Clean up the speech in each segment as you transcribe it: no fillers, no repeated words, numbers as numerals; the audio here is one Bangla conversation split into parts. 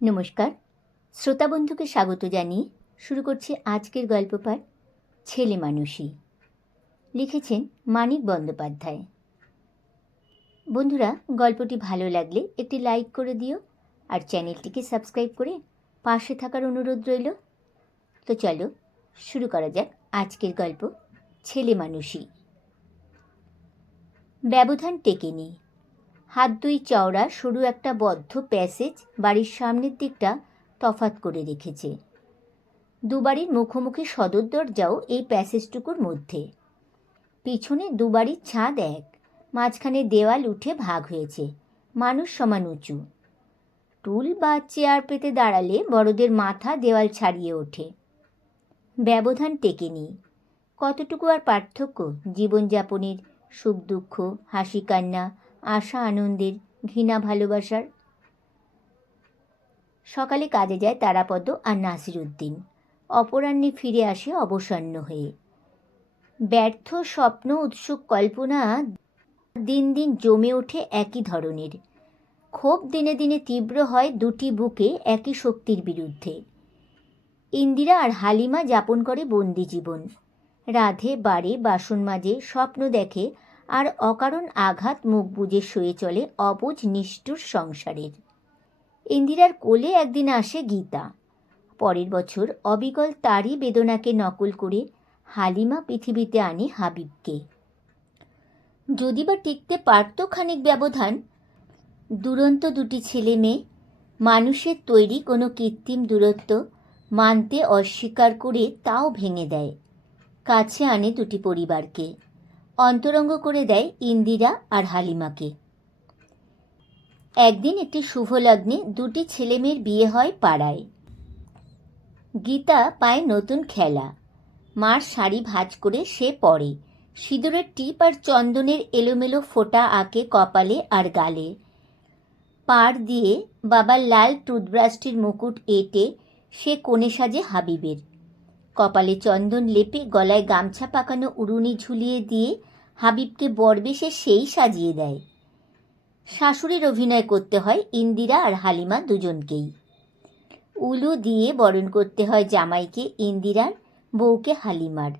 নমস্কার, শ্রোতা বন্ধুকে স্বাগত জানিয়ে শুরু করছি আজকের গল্প পাঠ ছেলে মানুষই। লিখেছেন মানিক বন্দ্যোপাধ্যায়। বন্ধুরা, গল্পটি ভালো লাগলে একটি লাইক করে দিও আর চ্যানেলটিকে সাবস্ক্রাইব করে পাশে থাকার অনুরোধ রইল। তো চলো শুরু করা যাক আজকের গল্প ছেলে মানুষই। ব্যবধান টেকেনি। হাত দুই চওড়া সরু একটা বদ্ধ প্যাসেজ বাড়ির সামনের দিকটা তফাত করে রেখেছে। দুবাড়ির মুখোমুখি সদর দরজাও এই প্যাসেজটুকুর মধ্যে। পিছনে দুবাড়ির ছাদ এক, মাঝখানে দেওয়াল উঠে ভাগ হয়েছে, মানুষ সমান উঁচু। টুল বা চেয়ার পেতে দাঁড়ালে বড়দের মাথা দেওয়াল ছাড়িয়ে ওঠে। ব্যবধান টেকেনি। কতটুকু আর পার্থক্য জীবনযাপনের, সুখ দুঃখ, হাসি কান্না, আশা আনন্দের, ঘৃণা ভালোবাসার। সকালে কাজে যায় তারাপদ আর নাসিরউদ্দিন। অপরাহ্নে ফিরে আসে অবসন্ন হয়ে। ব্যর্থ স্বপ্ন, উৎসুক কল্পনা দিন দিন জমে ওঠে একই ধরনের। ক্ষোভ দিনে দিনে তীব্র হয় দুটি বুকে একই শক্তির বিরুদ্ধে। ইন্দিরা আর হালিমা যাপন করে বন্দি জীবন। রাধে বাড়ে, বাসন মাজে, স্বপ্ন দেখে, আর অকারণ আঘাত মুখ বুজে সয়ে চলে অবুঝ নিষ্ঠুর সংসারের। ইন্দিরার কোলে একদিন আসে গীতা। পরের বছর অবিকল তারই বেদনাকে নকল করে হালিমা পৃথিবীতে আনে হাবিবকে। যদি বা টিকতে পারত খানিক ব্যবধান, দুরন্ত দুটি ছেলে মেয়ে মানুষের তৈরি কোনো কৃত্রিম দূরত্ব মানতে অস্বীকার করে তাও ভেঙে দেয়। কাছে আনে দুটি পরিবারকে, অন্তরঙ্গ করে দেয় ইন্দিরা আর হালিমাকে। একদিন একটি শুভ লগ্নে দুটি ছেলেমেয়ের বিয়ে হয় পাড়ায়। গীতা পায় নতুন খেলা। মার শাড়ি ভাঁজ করে সে পরে, সিঁদুরের টিপ আর চন্দনের এলোমেলো ফোঁটা আঁকে কপালে আর গালে। পাড় দিয়ে বাবার লাল টুথব্রাশটির মুকুট এঁটে সে কোণে সাজে হাবিবের। কপালে চন্দন লেপে গলায় গামছা পাকানো উড়ুনি ঝুলিয়ে দিয়ে হাবিবকে বরবেশে সেই সাজিয়ে দেয়। শাশুড়ির অভিনয় করতে হয় ইন্দিরা আর হালিমা দুজনকেই। উলু দিয়ে বরণ করতে হয় জামাইকে ইন্দিরার, বউকে হালিমার।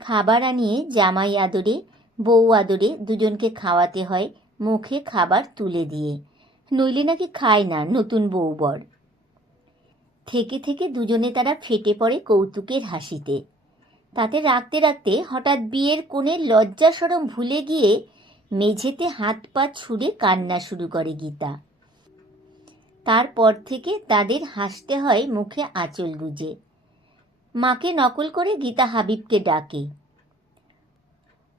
খাবার আনিয়ে জামাই আদরে, বউ আদরে দুজনকে খাওয়াতে হয় মুখে খাবার তুলে দিয়ে, নইলে নাকি খায় না নতুন বউ বর। থেকে থেকে দুজনে তারা ফেটে পড়ে কৌতুকের হাসিতে। তাতে রাখতে রাখতে হঠাৎ বিয়ের কোণে লজ্জা শরম ভুলে গিয়ে মেঝেতে হাত পা ছুঁড়ে কান্না শুরু করে গীতা। তারপর থেকে তাদের হাসতে হয় মুখে আঁচল গুজে। মাকে নকল করে গীতা হাবিবকে ডাকে,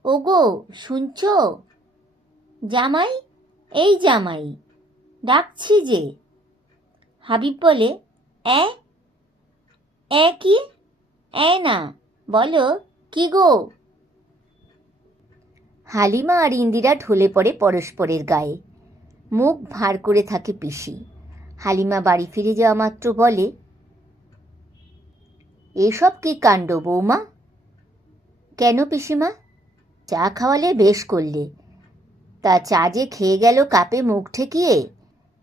ওগো শুনছ জামাই, এই জামাই, ডাকছি যে। হাবিব বলে, কি না, বলো কি গো। হালিমা আর ইন্দিরা ঢলে পড়ে পরস্পরের গায়ে। মুখ ভার করে থাকে পিসি। হালিমা বাড়ি ফিরে যাওয়া মাত্র বলে, এসব কি কাণ্ড বৌমা? কেন পিসিমা? চা খাওয়ালে বেশ করলে, তা চা যে খেয়ে গেল কাপে মুখ ঠেকিয়ে,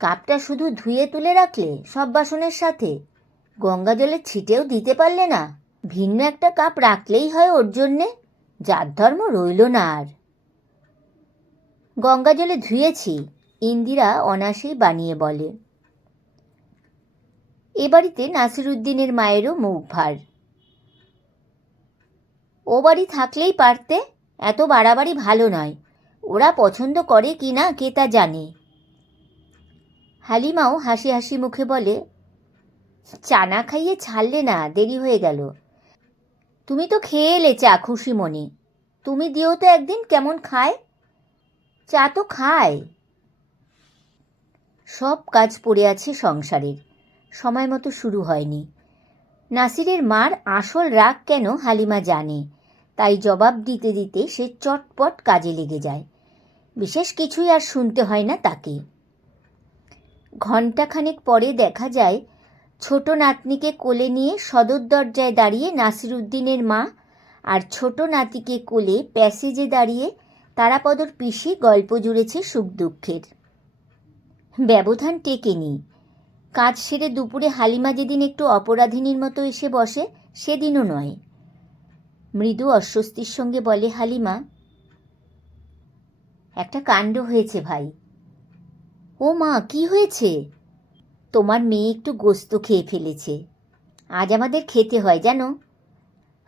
কাপটা শুধু ধুয়ে তুলে রাখলে সব বাসনের সাথে, গঙ্গা জলে ছিটেও দিতে পারলে না। ভিন্ন একটা কাপ রাখলেই হয় ওর জন্যে, জাত ধর্ম রইল না আর। গঙ্গা জলে ধুয়েছি, ইন্দিরা অনাসেই বানিয়ে বলে। এ বাড়িতে নাসিরউদ্দিনের মায়েরও মুখ ভার। ও বাড়ি থাকলেই পারতে, এত বাড়াবাড়ি ভালো নয়। ওরা পছন্দ করে কি না কে তা জানে। হালিমাও হাসি হাসি মুখে বলে, চা না খাইয়ে ছাড়লে না, দেরি হয়ে গেল। তুমি তো খেয়ে এলে চা খুশি মনে, তুমি দিও তো একদিন কেমন খায়। চা তো খায়। সব কাজ পড়ে আছে সংসারের, সময় মতো শুরু হয়নি। নাসিরের মার আসল রাগ কেন হালিমা জানে, তাই জবাব দিতে দিতে সে চটপট কাজে লেগে যায়। বিশেষ কিছুই আর শুনতে হয় না তাকে। ঘণ্টাখানেক পরে দেখা যায় ছোট নাতনিকে কোলে নিয়ে সদর দরজায় দাঁড়িয়ে নাসিরউদ্দিনের মা, আর ছোট নাতিকে কোলে প্যাসেজে দাঁড়িয়ে তারাপদর পিসি গল্প জুড়েছে সুখ দুঃখের। ব্যবধান টেকেনি। কাজ সেরে দুপুরে হালিমা যেদিন একটু অপরাধিনীর মতো এসে বসে সেদিনও নয়। মৃদু অস্বস্তির সঙ্গে বলে হালিমা, একটা কাণ্ড হয়েছে ভাই। ও মা, কি হয়েছে? তোমার মেয়ে একটু গোস্ত খেয়ে ফেলেছে। আজ আমাদের খেতে হয় জানো।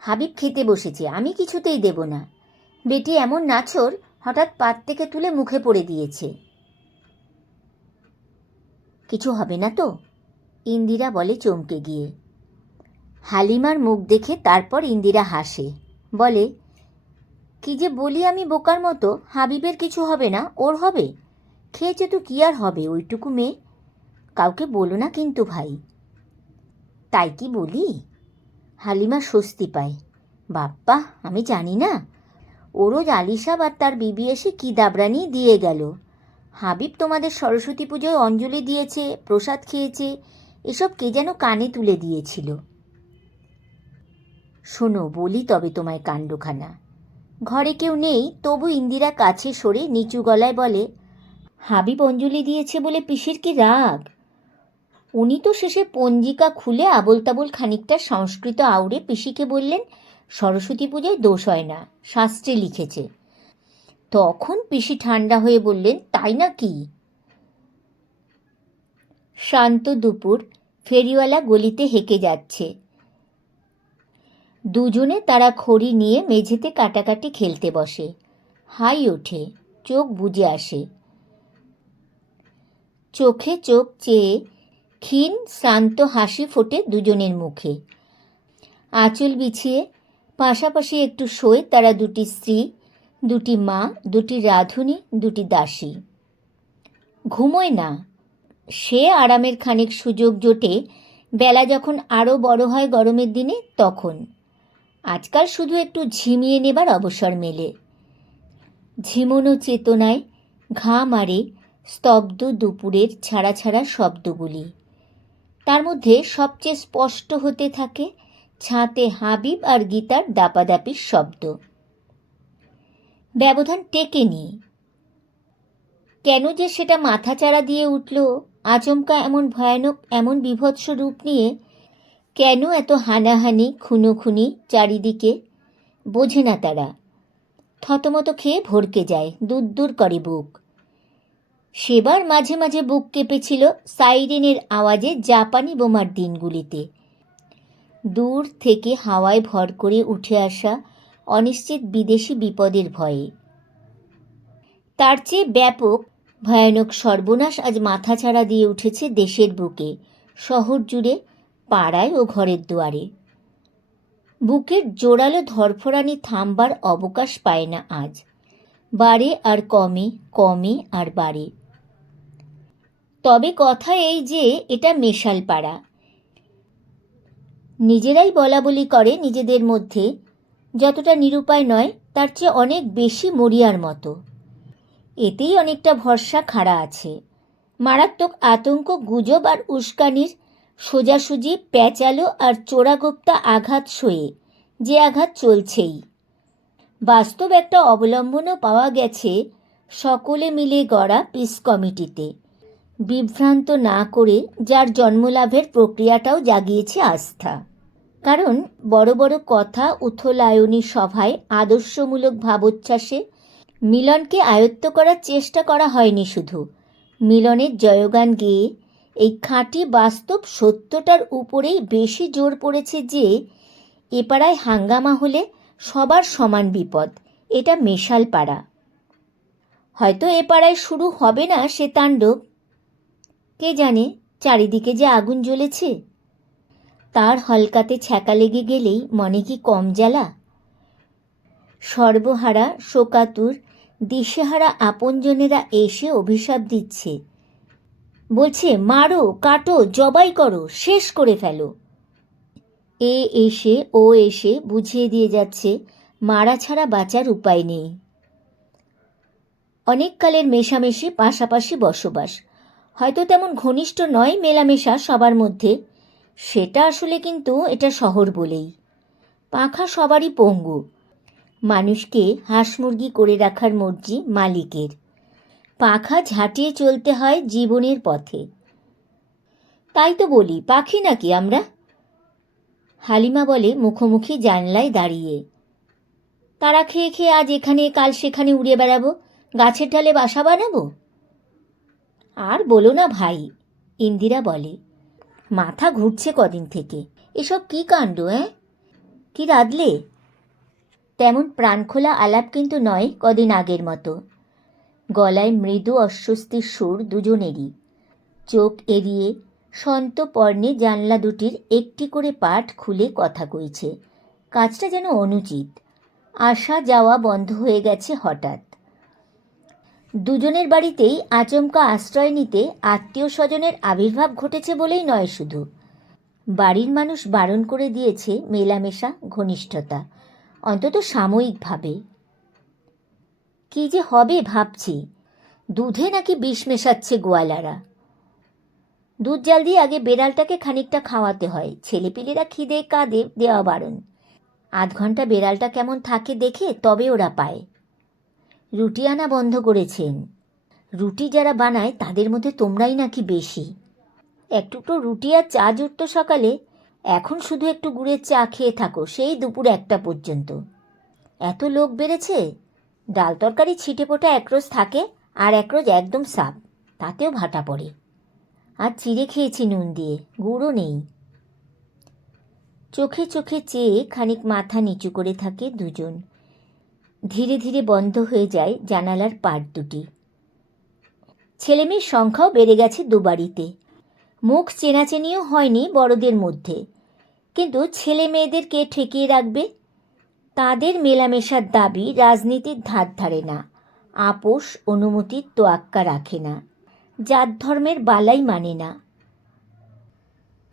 হাবিব খেতে বসেছে, আমি কিছুতেই দেব না। বেটি এমন নাছোড়, হঠাৎ পাত থেকে তুলে মুখে পড়ে দিয়েছে। কিছু হবে না তো? ইন্দিরা বলে চমকে গিয়ে। হালিমার মুখ দেখে তারপর ইন্দিরা হাসে, বলে, কি যে বলি আমি বোকার মতো, হাবিবের কিছু হবে না, ওর হবে। খেয়েছে তো কি আর হবে, ওইটুকু মেয়ে। কাউকে বলো না কিন্তু ভাই। তাই কি বলি? হালিমা স্বস্তি পায়। বাপ্পা, আমি জানি না। ওরও আলিশাব আর তার বিবি এসে কি দাবরানি দিয়ে গেল। হাবিব তোমাদের সরস্বতী পুজোয় অঞ্জলি দিয়েছে, প্রসাদ খেয়েছে, এসব কে যেন কানে তুলে দিয়েছিল। শোনো বলি তবে তোমায় কাণ্ডখানা। ঘরে কেউ নেই, তবু ইন্দিরা কাছে সরে নিচু গলায় বলে, হাবিব অঞ্জলি দিয়েছে বলে পিসির কি রাগ? উনি তো শেষে পঞ্জিকা খুলে আবোল তাবোল খানিকটা সংস্কৃত আউড়ে পিসিকে বললেন সরস্বতী পুজোয় দোষ হয় না, শাস্ত্রে লিখেছে। তখন পিসি ঠান্ডা হয়ে বললেন, তাই না কি? শান্ত দুপুর, ফেরিওয়ালা গলিতে হেঁকে যাচ্ছে। দুজনে তারা খড়ি নিয়ে মেঝেতে কাটাকাটি খেলতে বসে। হাই ওঠে, চোখ বুজে আসে। চোখে চোখ চেয়ে ক্ষীণ শ্রান্ত হাসি ফোটে দুজনের মুখে। আঁচল বিছিয়ে পাশাপাশি একটু শোয় তারা দুটি স্ত্রী, দুটি মা, দুটি রাঁধুনি, দুটি দাসী। ঘুমোয় না। সে আরামের খানিক সুযোগ জোটে বেলা যখন আরও বড় হয় গরমের দিনে, তখন। আজকাল শুধু একটু ঝিমিয়ে নেবার অবসর মেলে। ঝিমোনো চেতনায় ঘা মারে স্তব্ধ দুপুরের ছাড়া ছাড়া শব্দগুলি। তার মধ্যে সবচেয়ে স্পষ্ট হতে থাকে ছাতে হাবিব আর গীতার দাপাদাপির শব্দ। ব্যবধান টেকেনি। কেন যে সেটা মাথাচাড়া দিয়ে উঠল আচমকা, এমন ভয়ানক, এমন বীভৎস রূপ নিয়ে? কেন এত হানাহানি, খুনোখুনি চারিদিকে? বোঝে না তারা। থতমত খেয়ে ভরকে যায়, দূর দূর করে বুক। সেবার মাঝে মাঝে বুক কেঁপেছিল সাইরেনের আওয়াজে জাপানি বোমার দিনগুলিতে। দূর থেকে হাওয়ায় ভর করে উঠে আসা অনিশ্চিত বিদেশি বিপদের ভয়ে। তার চেয়ে ব্যাপক ভয়ানক সর্বনাশ আজ মাথাচাড়া দিয়ে উঠেছে দেশের বুকে, শহর জুড়ে, পাড়ায় ও ঘরের দুয়ারে। বুকের জোরালো ধরফরানি থামবার অবকাশ পায় না আজ। বাড়ে আর কমে, কমে আর বাড়ে। তবে কথা এই যে এটা মেশাল পাড়া। নিজেরাই বলা বলি করে নিজেদের মধ্যে, যতটা নিরুপায় নয় তার চেয়ে অনেক বেশি মরিয়ার মতো। এতেই অনেকটা ভরসা খাড়া আছে। মারাত্মক আতঙ্ক, গুজব আর উস্কানির সোজাসুজি প্যাঁচালো আর চোরাগোপ্তা আঘাত সয়ে যে আঘাত চলছেই। বাস্তব একটা অবলম্বনও পাওয়া গেছে সকলে মিলে গড়া পিস কমিটিতে, বিভ্রান্ত না করে যার জন্মলাভের প্রক্রিয়াটাও জাগিয়েছে আস্থা। কারণ বড় বড় কথা, উথলায়নী সভায় আদর্শমূলক ভাবোচ্ছ্বাসে মিলনকে আয়ত্ত করার চেষ্টা করা হয়নি শুধু। মিলনের জয়গান গেয়ে এই খাঁটি বাস্তব সত্যটার উপরেই বেশি জোর পড়েছে যে এ পাড়ায় হাঙ্গামা হলে সবার সমান বিপদ। এটা মেশাল পাড়া। হয়তো এ পাড়ায় শুরু হবে না সে তাণ্ডব। কে জানে চারিদিকে যে আগুন জ্বলেছে। তার হলকাতে ছ্যাঁকা লেগে গেলেই মনে কি কম জ্বালা? সর্বহারা, শোকাতুর, দিশেহারা আপনজনেরা এসে অভিশাপ দিচ্ছে, বলছে মারো, কাটো, জবাই করো, শেষ করে ফেলো। এ এসে ও এসে বুঝিয়ে দিয়ে যাচ্ছে মারা ছাড়া বাঁচার উপায় নেই। অনেক কালের মেশামেশি, পাশাপাশি বসবাস। হয়তো তেমন ঘনিষ্ঠ নয় মেলামেশা সবার মধ্যে, সেটা আসলে কিন্তু এটা শহর বলেই। পাখা সবারই পঙ্গু। মানুষকে হাঁস মুরগি করে রাখার মর্জি মালিকের। পাখা ঝাঁটিয়ে চলতে হয় জীবনের পথে। তাই তো বলি, পাখি নাকি আমরা? হালিমা বলে মুখোমুখি জানলায় দাঁড়িয়ে। তারা খেয়ে খেয়ে আজ এখানে কাল সেখানে উড়ে বেড়াবো, গাছের ডালে বাসা বানাবো। আর বলো না ভাই, ইন্দিরা বলে, মাথা ঘুরছে কদিন থেকে। এসব কি কাণ্ড, কি রাঁধলে? তেমন প্রাণখোলা আলাপ কিন্তু নয় কদিন আগের মতো। গলায় মৃদু অস্বস্তির সুর দুজনেরই। চোখ এড়িয়ে সন্তপর্ণে জানলা দুটির একটি করে পাট খুলে কথা কইছে। কাজটা যেন অনুচিত। আসা যাওয়া বন্ধ হয়ে গেছে হঠাৎ। দুজনের বাড়িতেই আচমকা আশ্রয় নিতে আত্মীয় স্বজনের আবির্ভাব ঘটেছে বলেই নয় শুধু, বাড়ির মানুষ বারণ করে দিয়েছে মেলামেশা, ঘনিষ্ঠতা, অন্তত সাময়িকভাবে। কি যে হবে ভাবছি। দুধে নাকি বিষ মেশাচ্ছে গোয়ালারা। দুধ জাল দিয়ে আগে বেড়ালটাকে খানিকটা খাওয়াতে হয়। ছেলেপিলেরা খিদে কাঁদে, দেওয়া বারণ। 8 ঘন্টা বেড়ালটা কেমন থাকে দেখে তবে ওরা পায়। রুটি আনা বন্ধ করেছেন। রুটি যারা বানায় তাদের মধ্যে তোমরাই নাকি বেশি। একটুকরো রুটি আর চা জুটত সকালে, এখন শুধু একটু গুড়ের চা খেয়ে থাকো সেই দুপুর 1টা পর্যন্ত। এত লোক বেড়েছে, ডাল তরকারি ছিটে পোটা একরোজ থাকে আর একরোজ একদম সাপ, তাতেও ভাটা পড়ে। আর চিড়ে খেয়েছি নুন দিয়ে, গুঁড়ো নেই। চোখে চোখে চেয়ে খানিক মাথা নিচু করে থাকে দুজন। ধীরে ধীরে বন্ধ হয়ে যায় জানালার পাট দুটি। ছেলেমেয়ের সংখ্যাও বেড়ে গেছে দুবাড়িতে। মুখ চেনাচেনিও হয়নি বড়দের মধ্যে, কিন্তু ছেলে মেয়েদেরকে ঠেকিয়ে রাখবে। তাদের মেলামেশার দাবি রাজনীতির ধার ধারে না, আপোষ অনুমতির তোয়াক্কা রাখে না, জাত ধর্মের বালাই মানে না।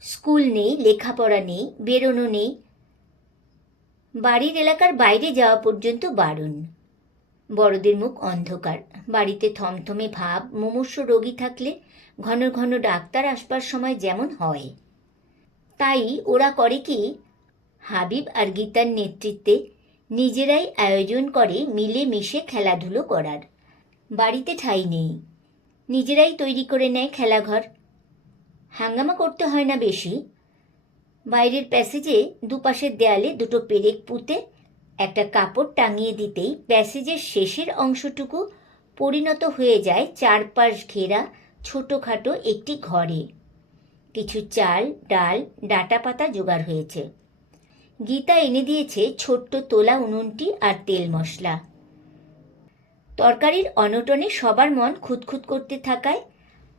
স্কুল নেই, লেখাপড়া নেই, বেরোনো নেই, বাড়ির এলাকার বাইরে যাওয়া পর্যন্ত বারণ। বড়দের মুখ অন্ধকার, বাড়িতে থমথমে ভাব। মুমূর্ষু রোগী থাকলে ঘন ঘন ডাক্তার আসবার সময় যেমন হয়, তাই ওরা করে কি, হাবিব আর গীতার নেতৃত্বে নিজেরাই আয়োজন করে মিলে মিশে খেলাধুলো করার। বাড়িতে ঠাঁই নেই, নিজেরাই তৈরি করে নেয় খেলাঘর। হাঙ্গামা করতে হয় না বেশি। বাইরের প্যাসেজে দুপাশের দেয়ালে দুটো পেরেক পুঁতে একটা কাপড় টাঙিয়ে দিতেই প্যাসেজের শেষের অংশটুকু পরিণত হয়ে যায় চারপাশ ঘেরা ছোটোখাটো একটি ঘরে। কিছু চাল, ডাল, ডাঁটা পাতা জোগাড় হয়েছে। গীতা এনে দিয়েছে ছোট্ট তোলা উনুনটি আর তেল মশলা। তরকারির অনটনে সবার মন খুঁতখুত করতে থাকায়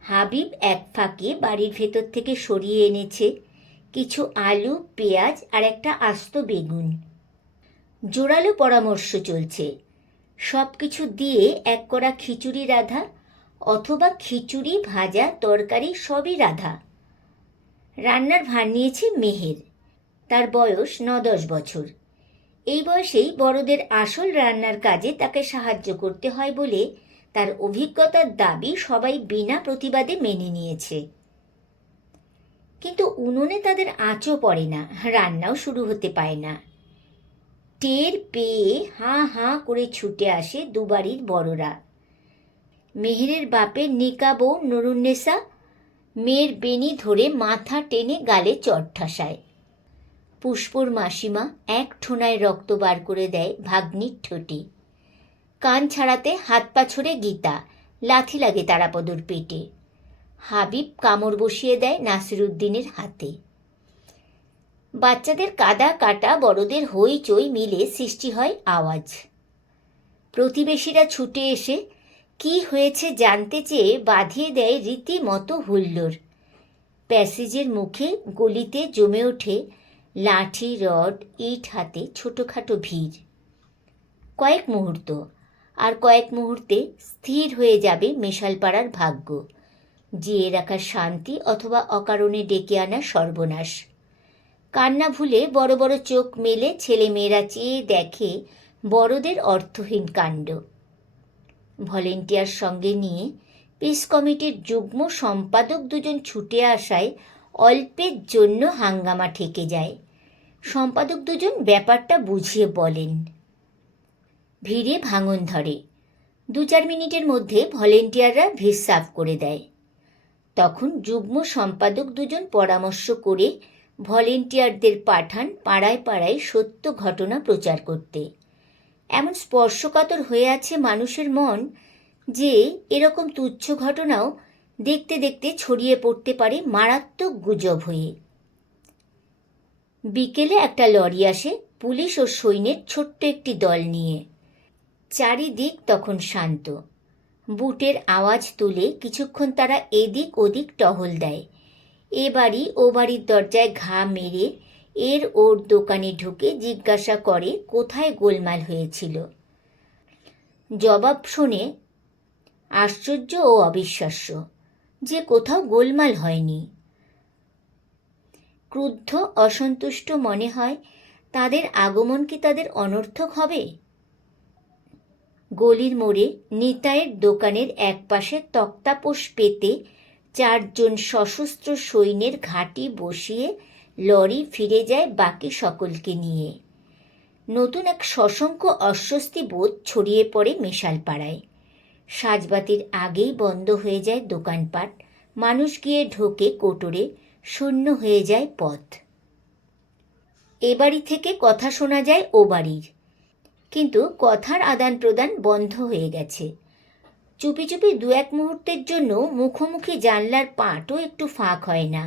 হাবিব এক ফাঁকে বাড়ির ভেতর থেকে সরিয়ে এনেছে কিছু আলু, পেঁয়াজ আর একটা আস্ত বেগুন। জোরালো পরামর্শ চলছে, সব কিছু দিয়ে এক কড়া খিচুড়ি রাধা, অথবা খিচুড়ি, ভাজা, তরকারি সবই রাধা। রান্নার ভার নিয়েছে মেহের। তার বয়স 9-10 বছর। এই বয়সেই বড়দের আসল রান্নার কাজে তাকে সাহায্য করতে হয় বলে তার অভিজ্ঞতার দাবি সবাই বিনা প্রতিবাদে মেনে নিয়েছে। কিন্তু উনুনে তাদের আঁচও পড়ে না, রান্নাও শুরু হতে পায় না। টের পেয়ে হাঁ হাঁ করে ছুটে আসে দুবাড়ির বড়রা। মেহেরের বাপের নিকা বউ নুরুন্নেসা মেয়ের বেনি ধরে মাথা টেনে গালে চট ঠাসায়। পুষ্পর মাসিমা এক ঠোনায় রক্ত বার করে দেয় ভাগ্নির ঠোঁটে। কান ছাড়াতে হাত পা ছড়ে গীতা, লাথি লাগে তারাপদর পেটে। হাবিব কামড় বসিয়ে দেয় নাসিরুদ্দিনের হাতে। বাচ্চাদের কাদা কাটা, বড়দের হইচই মিলে সৃষ্টি হয় আওয়াজ। প্রতিবেশীরা ছুটে এসে কি হয়েছে জানতে চেয়ে বাঁধিয়ে দেয় রীতিমতো হুল্লোড়। প্যাসেজের মুখে গলিতে জমে ওঠে লাঠি, রড, ইট হাতে ছোটোখাটো ভিড়। কয়েক মুহূর্ত, আর কয়েক মুহূর্তে স্থির হয়ে যাবে মেশালপাড়ার ভাগ্য, জিয়ে রাখার শান্তি অথবা অকারণে ডেকে আনা সর্বনাশ। কান্না ভুলে বড় বড় চোখ মেলে ছেলেমেয়েরা চেয়ে দেখে বড়দের অর্থহীন কাণ্ড। ভলেন্টিয়ার সঙ্গে নিয়ে পিস কমিটির যুগ্ম সম্পাদক দুজন ছুটে আসায় অল্পের জন্য হাঙ্গামা ঠেকে যায়। সম্পাদক দুজন ব্যাপারটা বুঝিয়ে বলেন। ভিড়ে ভাঙন ধরে। 2-4 মিনিটের মধ্যে ভলেন্টিয়াররা ভিড় সাফ করে দেয়। তখন যুগ্ম সম্পাদক দুজন পরামর্শ করে ভলেন্টিয়ারদের পাঠান পাড়ায় পাড়ায় সত্য ঘটনা প্রচার করতে। এমন স্পর্শকাতর হয়ে আছে মানুষের মন যে এরকম তুচ্ছ ঘটনাও দেখতে দেখতে ছড়িয়ে পড়তে পারে মারাত্মক গুজব হয়ে। বিকেলে একটা লরি আসে পুলিশ ও সৈন্যের ছোট্ট একটি দল নিয়ে। চারিদিক তখন শান্ত। বুটের আওয়াজ তুলে কিছুক্ষণ তারা এদিক ওদিক টহল দেয়। এ বাড়ি ও বাড়ির দরজায় ঘা মেরে এর ওর দোকানে ঢুকে জিজ্ঞাসা করে কোথায় গোলমাল হয়েছিল। জবাব শুনে আশ্চর্য ও অবিশ্বাস্য যে কোথাও গোলমাল হয়নি। ক্রুদ্ধ অসন্তুষ্ট মনে হয় তাদের আগমন কি তাদের অনর্থক হবে? গলির মোড়ে নিতাইয়ের দোকানের একপাশে তক্তাপোষ পেতে 4 জন সশস্ত্র সৈন্যের ঘাঁটি বসিয়ে লরি ফিরে যায় বাকি সকলকে নিয়ে। নতুন এক সশঙ্ক অস্বস্তি বোধ ছড়িয়ে পড়ে মেশালপাড়ায়। সাজবাতির আগেই বন্ধ হয়ে যায় দোকানপাট, মানুষ গিয়ে ঢোকে কোটরে, শূন্য হয়ে যায় পথ। এ বাড়ি থেকে কথা শোনা যায় ও বাড়ির, কিন্তু কথার আদান প্রদান বন্ধ হয়ে গেছে। চুপি চুপি 2-1 মুহূর্তের জন্য মুখোমুখি জানলার পাটও একটু ফাঁক হয় না।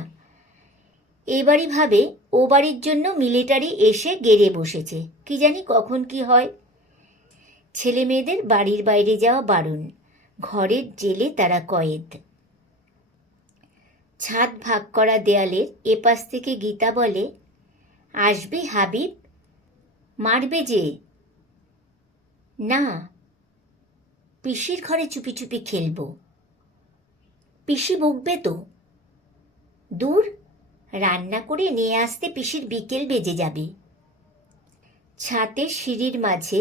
এ বাড়ি ভাবে ও বাড়ির জন্য মিলিটারি এসে গেড়ে বসেছে, কি জানি কখন কি হয়। ছেলে মেয়েদের বাড়ির বাইরে যাওয়া বারণ, ঘরের জেলে তারা কয়েদ। ছাদ ভাগ করা দেয়ালের এপাশ থেকে গীতা বলে, আসবে হাবিব, মারবে যে। না, পিসির ঘরে চুপি চুপি খেলবো। পিসি বকবে তো। দূর, রান্না করে নিয়ে আসতে পিসির বিকেল বেজে যাবে। ছাতের সিঁড়ির মাঝে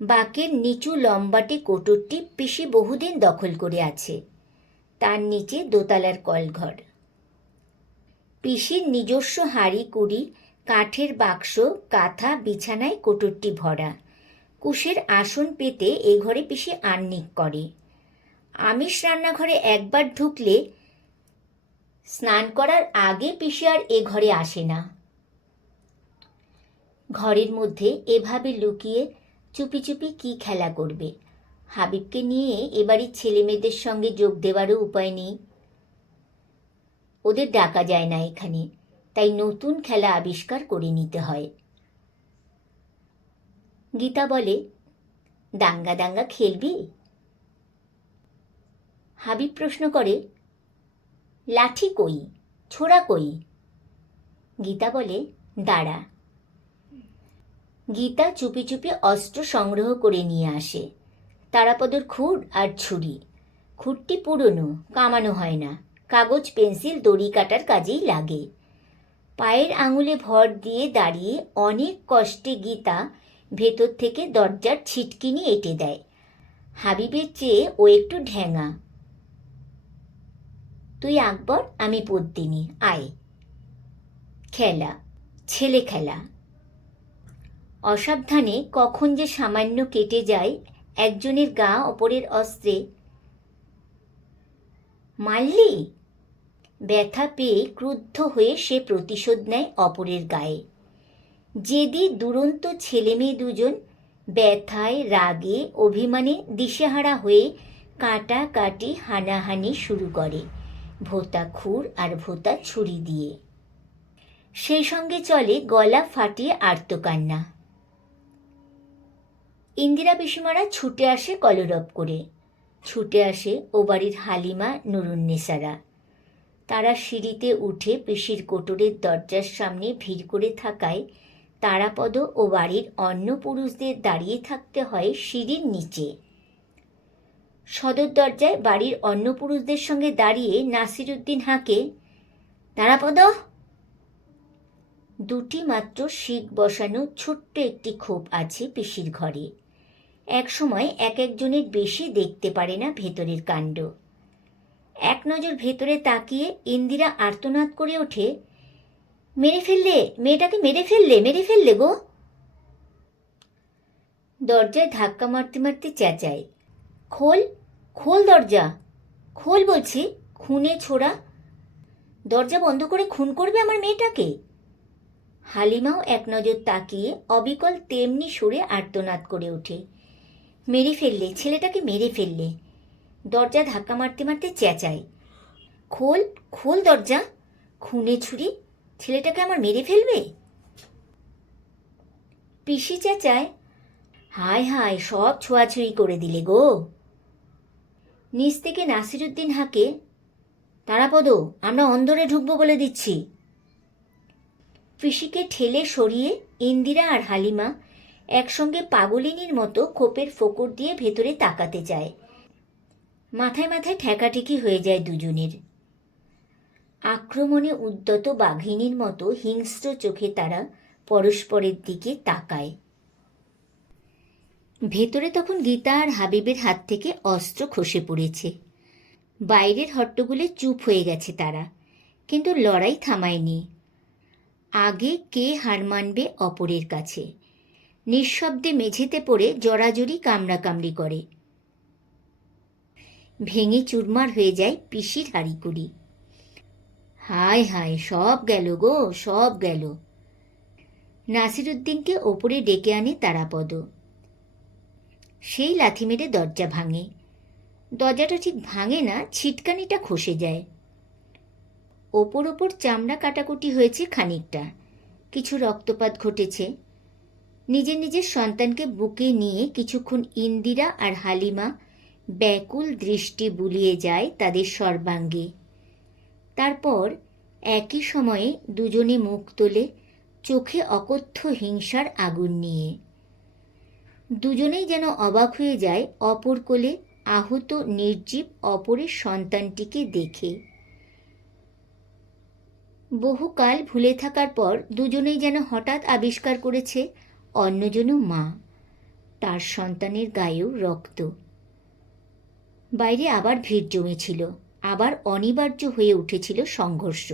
বাঁকের নিচু লম্বাটে কোটরটি পিসি বহুদিন দখল করে আছে। তার নিচে দোতলার কলঘর। পিসির নিজস্ব হাঁড়ি কুড়ি, কাঠের বাক্স, কাঁথা, বিছানায় কোটরটি ভরা। কুশের আসন পেতে এ ঘরে পিসি আহ্নিক করে। আমিষ রান্নাঘরে একবার ঢুকলে স্নান করার আগে পিসি আর এ ঘরে আসে না। ঘরের মধ্যে এভাবে লুকিয়ে চুপি চুপি কি খেলা করবে? হাবিবকে নিয়ে এবাড়ির ছেলে মেয়েদের সঙ্গে যোগ দেওয়ারও উপায় নেই। ওদের ডাকা যায় না এখানে, তাই নতুন খেলা আবিষ্কার করে নিতে হয়। গীতা বলে, দাঙ্গা দাঙ্গা খেলবি? হাবিব প্রশ্ন করে, লাঠি কই, ছোড়া কই? গীতা বলে, দাঁড়া। গীতা চুপি চুপি অস্ত্র সংগ্রহ করে নিয়ে আসে। তারাপদর খুঁড় আর ছুরি। খুঁড়টি পুরনো, কামানো হয় না, কাগজ পেন্সিল দড়ি কাটার কাজেই লাগে। পায়ের আঙুলে ভর দিয়ে দাঁড়িয়ে অনেক কষ্টে গীতা ভেতর থেকে দরজার ছিটকিনি এঁটে দেয়। হাবিবের চেয়ে ও একটু ঢ্যাঙা। তুই আকবর, আমি পদ্মিনী, আয়। খেলা, ছেলে খেলা। অসাবধানে কখন যে সামান্য কেটে যায় একজনের গা অপরের অস্ত্রে। মারলি? ব্যথা পেয়ে ক্রুদ্ধ হয়ে সে প্রতিশোধ নেয় অপরের গায়ে। জেদি দুরন্ত ছেলেমেয়ে দুজন ব্যথায়, রাগে, অভিমানে দিশেহারা হয়ে কাটাকাটি হানাহানি শুরু করে, ভোঁতা খুর আর ভোঁতা ছুরি দিয়ে। সেই সঙ্গে চলে গলা ফাটিয়ে আর্তকান্না। ইন্দিরা পিসিমারা ছুটে আসে কলরব করে। ছুটে আসে ও বাড়ির হালিমা, নুরুন্নেসারা। তারা সিঁড়িতে উঠে পিসির কোটরের দরজার সামনে ভিড় করে থাকায় তারাপদ ও বাড়ির অন্য পুরুষদের দাঁড়িয়ে থাকতে হয় সিঁড়ির নিচে। সদর দরজায় বাড়ির অন্য পুরুষদের সঙ্গে দাঁড়িয়ে নাসিরুদ্দিন হাঁকে, তারাপদ। দুটি মাত্র শিক বসানো ছোট্ট একটি খোপ আছে পিসির ঘরে। একসময় এক একজনের বেশি দেখতে পারে না ভেতরের কাণ্ড। এক নজর ভেতরে তাকিয়ে ইন্দিরা আর্তনাদ করে ওঠে, মেরে ফেললে, মেয়েটাকে মেরে ফেললে, মেরে ফেললে গো। দরজায় ধাক্কা মারতে মারতে চেঁচায়, খোল, খোল দরজা, খোল বলছি, খুনে ছোড়া, দরজা বন্ধ করে খুন করবে আমার মেয়েটাকে? হালিমাও এক নজর তাকিয়ে অবিকল তেমনি সুরে আর্তনাদ করে ওঠে। মেরে ফেললে, ছেলেটাকে মেরে ফেললে। দরজা ধাক্কা মারতে মারতে চেঁচায়, খোল খোল দরজা, খুনে ছুরি, ছেলেটাকে আমার মেরে ফেলবে। পিসি চেঁচায়, হায় হায়, সব ছোঁয়াছুঁয়ি করে দিলে গো। নিচ থেকে নাসিরুদ্দিন হাঁকে, তারাপদ, আমরা অন্দরে ঢুকবো বলে দিচ্ছি। পিসিকে ঠেলে সরিয়ে ইন্দিরা আর হালিমা একসঙ্গে পাগলিনীর মতো খোপের ফোকর দিয়ে ভেতরে তাকাতে চায়। মাথায় মাথায় ঠেকাঠেকি হয়ে যায় দুজনের। আক্রমণে উদ্যত বাঘিনীর মতো হিংস্র চোখে তারা পরস্পরের দিকে তাকায়। ভেতরে তখন গীতা আর হাবিবের হাত থেকে অস্ত্র খসে পড়েছে। বাইরের হট্টগোলে চুপ হয়ে গেছে তারা, কিন্তু লড়াই থামায়নি। আগে কে হার মানবে অপরের কাছে। নিঃশব্দে মেঝেতে পড়ে জড়াজড়ি কামড়াকামড়ি করে। ভেঙে চুরমার হয়ে যায় পিসির হাঁড়িকুড়ি। হায় হায়, সব গেল গো, সব গেল। নাসিরুদ্দিনকে ওপরে ডেকে আনে তারাপদ। সেই লাথি মেরে দরজা ভাঙে। দরজাটা ঠিক ভাঙে না, ছিটকানিটা খসে যায়। ওপর ওপর চামড়া কাটাকুটি হয়েছে খানিকটা, কিছু রক্তপাত ঘটেছে। নিজের নিজের সন্তানকে বুকে নিয়ে কিছুক্ষণ ইন্দিরা আর হালিমা ব্যাকুল দৃষ্টি বুলিয়ে যায় তাদের সর্বাঙ্গে। তারপর একই সময়ে দুজনে মুখ তোলে, চোখে অকথ্য হিংসার আগুন নিয়ে। দুজনেই যেন অবাক হয়ে যায় অপর কোলে আহত নির্জীব অপরের সন্তানটিকে দেখে। বহুকাল ভুলে থাকার পর দুজনেই যেন হঠাৎ আবিষ্কার করেছে অন্যজন মা, তার সন্তানের গায়েও রক্ত। বাইরে আবার ভিড় জমেছিল, আবার অনিবার্য হয়ে উঠেছিল সংঘর্ষ।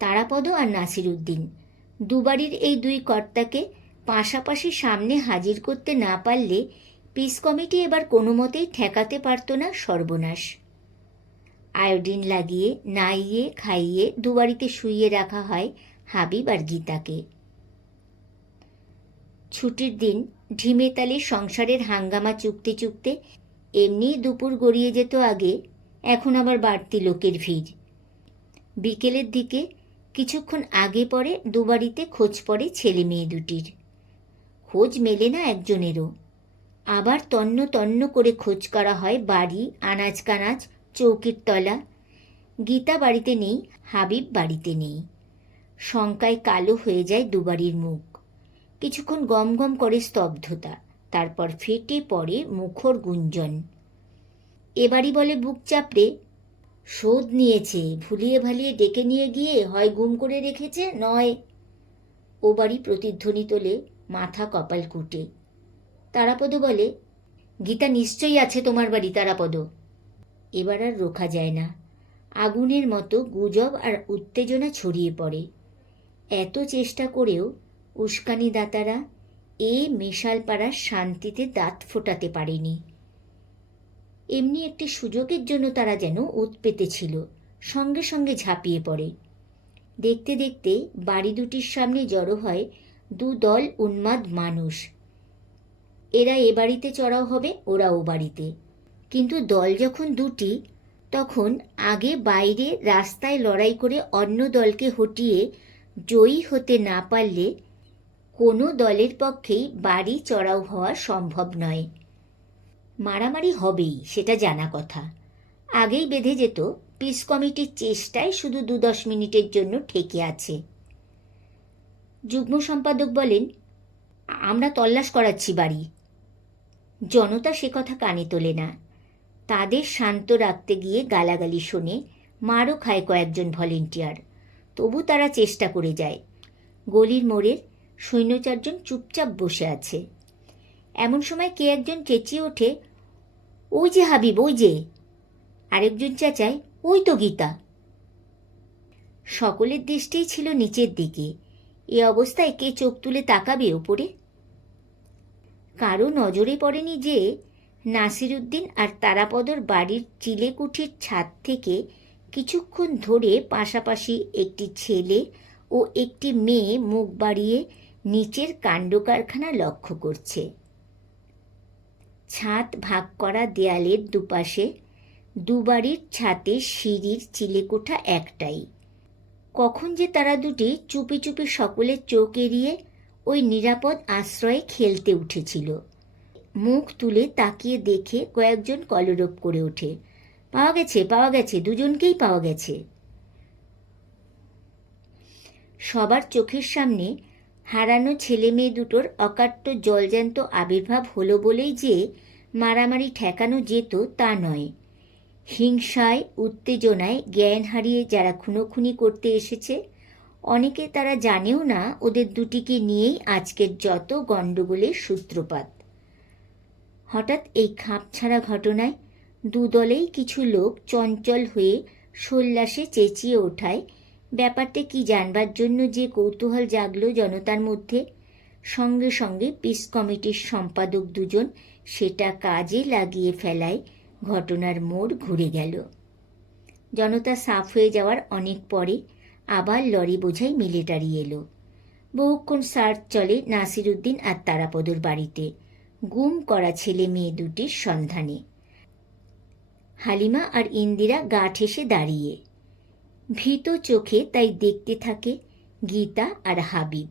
তারাপদ আর নাসিরুদ্দিন দুবাড়ির এই দুই কর্তাকে পাশাপাশি সামনে হাজির করতে না পারলে পিস কমিটি এবার কোনো মতেই ঠেকাতে পারত না সর্বনাশ। আয়োডিন লাগিয়ে নাইয়ে খাইয়ে দুবাড়িতে শুইয়ে রাখা হয় হাবিব আর গীতাকে। ছুটির দিন ঢিমে তালে সংসারের হাঙ্গামা চুকতে চুকতে এমনিই দুপুর গড়িয়ে যেত আগে, এখন আবার বাড়তি লোকের ভিড়। বিকেলের দিকে কিছুক্ষণ আগে পরে দুবাড়িতে খোঁজ পড়ে ছেলে মেয়ে দুটির। খোঁজ মেলে না একজনেরও। আবার তন্ন তন্ন করে খোঁজ করা হয় বাড়ি, আনাজ কানাজ, চৌকির তলা। গীতা বাড়িতে নেই, হাবিব বাড়িতে নেই। শঙ্কায় কালো হয়ে যায় দুবাড়ির মুখ। কিছুক্ষণ গম গম করে স্তব্ধতা, তারপর ফেটে পড়ে মুখর গুঞ্জন। এবারই বলে বুক চাপড়ে, শোধ নিয়েছে, ভুলিয়ে ভালিয়ে ডেকে নিয়ে গিয়ে হয় গুম করে রেখেছে, নয়। ও বাড়ি প্রতিধ্বনি তোলে মাথা কপাল কুটে। তারাপদ বলে, গীতা নিশ্চয়ই আছে তোমার বাড়ি তারাপদ। এবার আর রোখা যায় না। আগুনের মতো গুজব আর উত্তেজনা ছড়িয়ে পড়ে। এত চেষ্টা করেও উস্কানিদাতারা এ মেশালপাড়ার শান্তিতে দাঁত ফোটাতে পারেনি। এমনি একটি সুযোগের জন্য তারা যেন ওত পেতেছিল, সঙ্গে সঙ্গে ঝাঁপিয়ে পড়ে। দেখতে দেখতে বাড়ি দুটির সামনে জড়ো হয় দু দল উন্মাদ মানুষ। এরা এ বাড়িতে চড়াও হবে, ওরা ও বাড়িতে। কিন্তু দল যখন দুটি, তখন আগে বাইরে রাস্তায় লড়াই করে অন্য দলকে হটিয়ে জয়ী হতে না পারলে কোনো দলের পক্ষেই বাড়ি চড়াও হওয়া সম্ভব নয়। মারামারি হবেই, সেটা জানা কথা। আগেই বেঁধে যেত, পিস কমিটির চেষ্টায় শুধু 2-10 মিনিটের জন্য ঠেকে আছে। যুগ্ম সম্পাদক বলেন, আমরা তল্লাশ করাচ্ছি বাড়ি। জনতা সে কথা কানে তোলে না। তাদের শান্ত রাখতে গিয়ে গালাগালি শোনে, মারও খায় কয়েকজন ভলেন্টিয়ার। তবু তারা চেষ্টা করে যায়। গলির মোড়ের সৈন্য 4 জন চুপচাপ বসে আছে। এমন সময় কে একজন চেঁচিয়ে ওঠে, ওই যে হাবিব, ওই যে। আরেকজন চেঁচায়, ওই তো গীতা। সকলের দৃষ্টিই ছিল নিচের দিকে। এ অবস্থায় কে চোখ তুলে তাকাবে ওপরে? কারো নজরে পড়েনি যে নাসিরুদ্দিন আর তারাপদর বাড়ির চিলেকুঠির ছাদ থেকে কিছুক্ষণ ধরে পাশাপাশি একটি ছেলে ও একটি মেয়ে মুখ বাড়িয়ে নিচের কাণ্ডকারখানা লক্ষ্য করছে। ছাদ ভাগ করা দেয়ালের দুপাশে দুবাড়ির ছাতে সিঁড়ির চিলেকোঠা একটাই। কখন যে তারা দুটি চুপি চুপি সকলের চোখ এড়িয়ে ওই নিরাপদ আশ্রয়ে খেলতে উঠেছিল। মুখ তুলে তাকিয়ে দেখে কয়েকজন কলরব করে ওঠে, পাওয়া গেছে, পাওয়া গেছে, দুজনকেই পাওয়া গেছে। সবার চোখের সামনে হারানো ছেলে মেয়ে দুটোর অকাট্য জলজ্যান্ত আবির্ভাব হলো বলেই যে মারামারি ঠেকানো যেত তা নয়। হিংসায় উত্তেজনায় জ্ঞান হারিয়ে যারা খুনোখুনি করতে এসেছে, অনেকে তারা জানেও না ওদের দুটিকে নিয়েই আজকের যত গণ্ডগোলের সূত্রপাত। হঠাৎ এই খাপছাড়া ঘটনায় দুদলেই কিছু লোক চঞ্চল হয়ে সোল্লাসে চেঁচিয়ে ওঠায় ব্যাপারটা কি জানবার জন্য যে কৌতূহল জাগল জনতার মধ্যে। সঙ্গে সঙ্গে পিস কমিটির সম্পাদক দুজন সেটা কাজে লাগিয়ে ফেলায় ঘটনার মোড় ঘুরে গেল। জনতা সাফ হয়ে যাওয়ার অনেক পরে আবার লরি বোঝাই মিলিটারি এলো। বহুক্ষণ সার্চ চলে নাসিরুদ্দিন আর তারাপদর বাড়িতে গুম করা ছেলে মেয়ে দুটির সন্ধানে। হালিমা আর ইন্দিরা গা ঠেসে দাঁড়িয়ে ভীত চোখে তাই দেখতে থাকে গীতা আর হাবিব।